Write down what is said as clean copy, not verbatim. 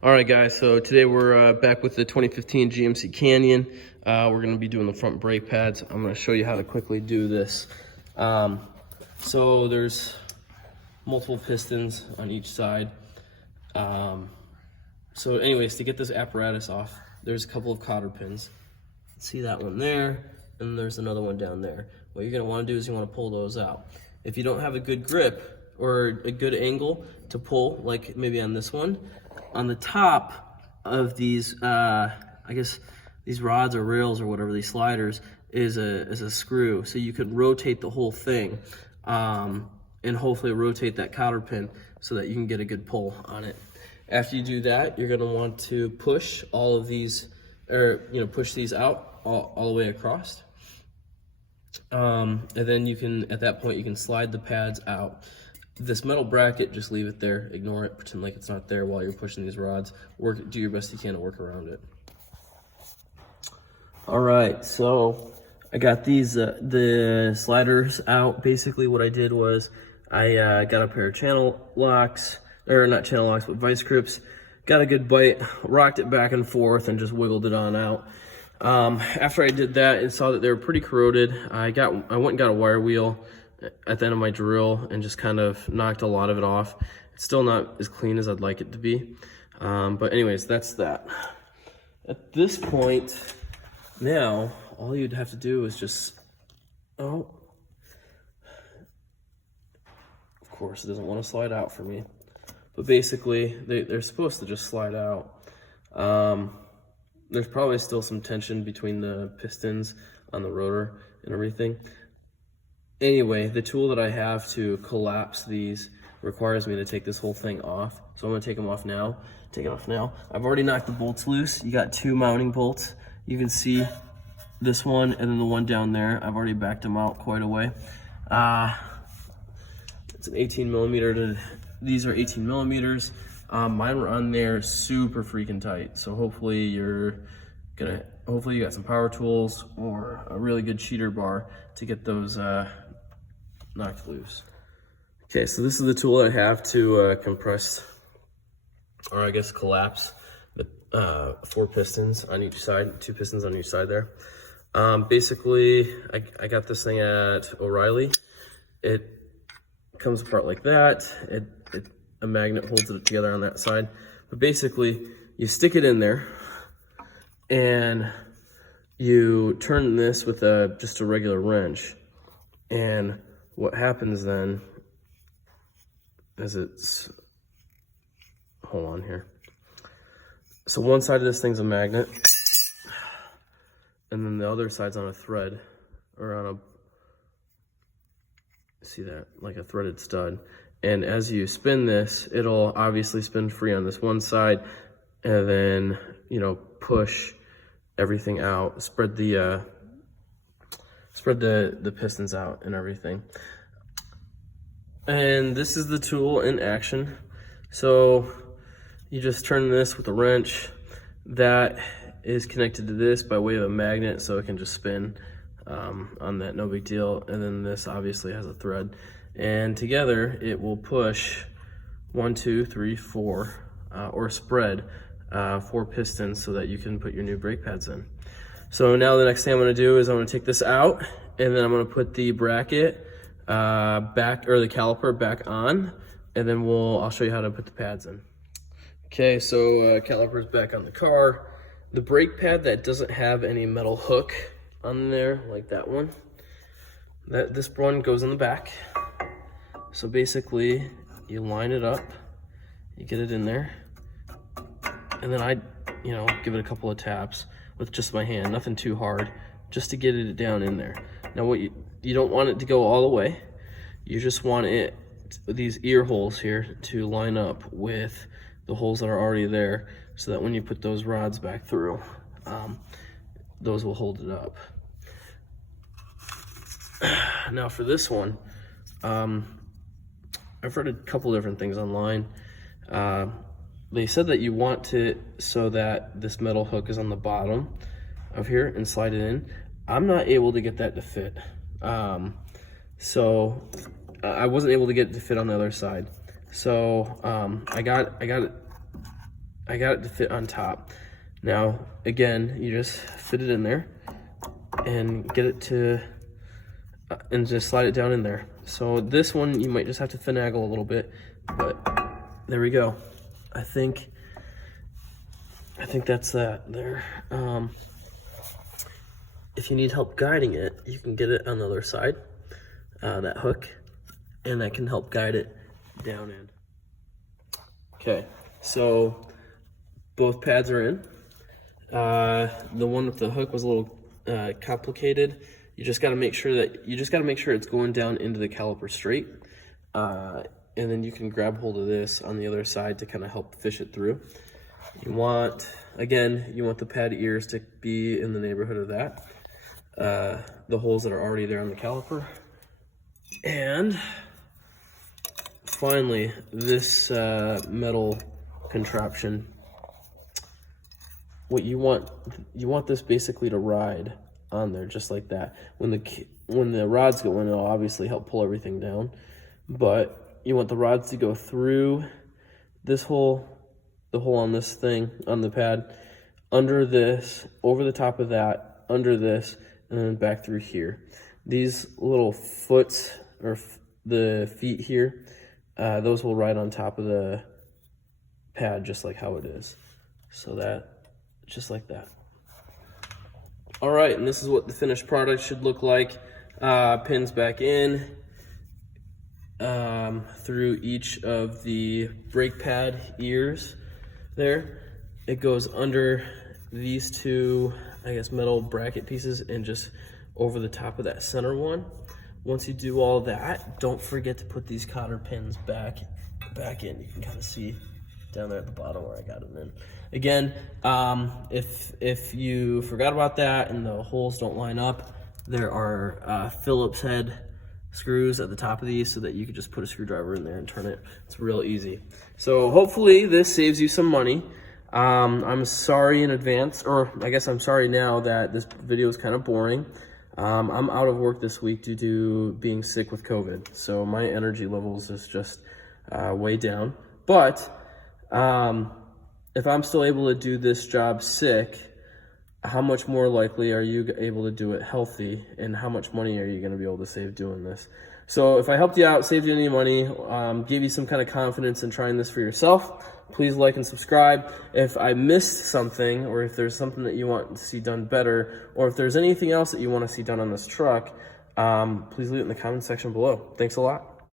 All right, guys, so today we're back with the 2015 GMC Canyon. We're going to be doing the front brake pads. I'm going to show you how to quickly do this. So there's multiple pistons on each side. So anyways, to get this apparatus off, there's a couple of cotter pins. See that one there, and there's another one down there. What you're going to want to do is you want to pull those out. If you don't have a good grip or a good angle to pull, like maybe on this one, on the top of these, I guess these rods or rails or whatever, these sliders, is a screw. So you could rotate the whole thing and hopefully rotate that cotter pin so that you can get a good pull on it. After you do that, you're gonna want to push all of these, or push these out all the way across. And then you can, at that point, you can slide the pads out. This metal bracket, just leave it there, ignore it, pretend like it's not there while you're pushing these rods. Do your best you can to work around it. All right, so I got these, the sliders out. Basically what I did was I got a pair of channel locks, or not channel locks, but vice grips, got a good bite, rocked it back and forth and just wiggled it on out. After I did that and saw that they were pretty corroded, I went and got a wire wheel at the end of my drill and just kind of knocked a lot of it off. It's still not as clean as I'd like it to be. But anyways, that's that. At this point, now, all you'd have to do is just, of course, it doesn't want to slide out for me. But basically, they're supposed to just slide out. There's probably still some tension between the pistons on the rotor and everything. Anyway, the tool that I have to collapse these requires me to take this whole thing off. So I'm gonna take them off now. Take it off now. I've already knocked the bolts loose. You got two mounting bolts. You can see this one and then the one down there. I've already backed them out quite a way. It's an 18 millimeter. These are 18 millimeters. Mine were on there super freaking tight. So hopefully you got some power tools or a really good cheater bar to get those knocked loose. Okay, so this is the tool I have to compress, or I guess collapse, the 4 pistons on each side, 2 pistons on each side there. Basically, I got this thing at O'Reilly. It comes apart like that. A magnet holds it together on that side. But basically, you stick it in there, and you turn this with just a regular wrench. And what happens then is hold on here. So one side of this thing's a magnet, and then the other side's on a thread, or on see that, like a threaded stud. And as you spin this, it'll obviously spin free on this one side, and then, push everything out, spread the pistons out and everything. And this is the tool in action. So you just turn this with a wrench. That is connected to this by way of a magnet, so it can just spin on that, no big deal. And then this obviously has a thread. And together it will push 1, 2, 3, 4, or spread 4 pistons so that you can put your new brake pads in. So now the next thing I'm gonna do is I'm gonna take this out, and then I'm gonna put the bracket back, or the caliper back on, and then I'll show you how to put the pads in. Okay, so caliper's back on the car. The brake pad that doesn't have any metal hook on there, like that one, this one goes in the back. So basically, you line it up, you get it in there, and then I, give it a couple of taps with just my hand, nothing too hard, just to get it down in there. Now what you don't want it to go all the way. You just want these ear holes here to line up with the holes that are already there, so that when you put those rods back through, those will hold it up. Now for this one, I've read a couple different things online. They said that you want it so that this metal hook is on the bottom of here and slide it in. I'm not able to get that to fit. So I wasn't able to get it to fit on the other side. So I got I got it to fit on top. Now, again, you just fit it in there and get it to, and just slide it down in there. So this one, you might just have to finagle a little bit, but there we go. I think that's that there. If you need help guiding it, you can get it on the other side, that hook, and that can help guide it down in. Okay, so both pads are in. The one with the hook was a little complicated. You just got to make sure it's going down into the caliper straight, and then you can grab hold of this on the other side to kind of help fish it through. You want the pad ears to be in the neighborhood of that, the holes that are already there on the caliper. And finally, this metal contraption, what you want this basically to ride on there just like that. When the rods go in, it'll obviously help pull everything down, but you want the rods to go through this hole, the hole on this thing on the pad, under this, over the top of that, under this, and then back through here. These little foots, or the feet here, those will ride on top of the pad just like how it is. So that, just like that. All right, and this is what the finished product should look like. Pins back in through each of the brake pad ears there. It goes under these two, I guess, metal bracket pieces and just over the top of that center one. Once you do all that, don't forget to put these cotter pins back in. You can kind of see down there at the bottom where I got them in. Again, if you forgot about that and the holes don't line up, there are Phillips head screws at the top of these so that you could just put a screwdriver in there and turn it. It's real easy. So hopefully this saves you some money. I'm sorry in advance, or I guess I'm sorry now that this video is kind of boring. I'm out of work this week due to being sick with COVID, so my energy levels is just way down. But if I'm still able to do this job sick, how much more likely are you able to do it healthy, and how much money are you going to be able to save doing this? So if I helped you out, saved you any money, gave you some kind of confidence in trying this for yourself, please like and subscribe. If I missed something, or if there's something that you want to see done better, or if there's anything else that you want to see done on this truck, please leave it in the comment section below. Thanks a lot.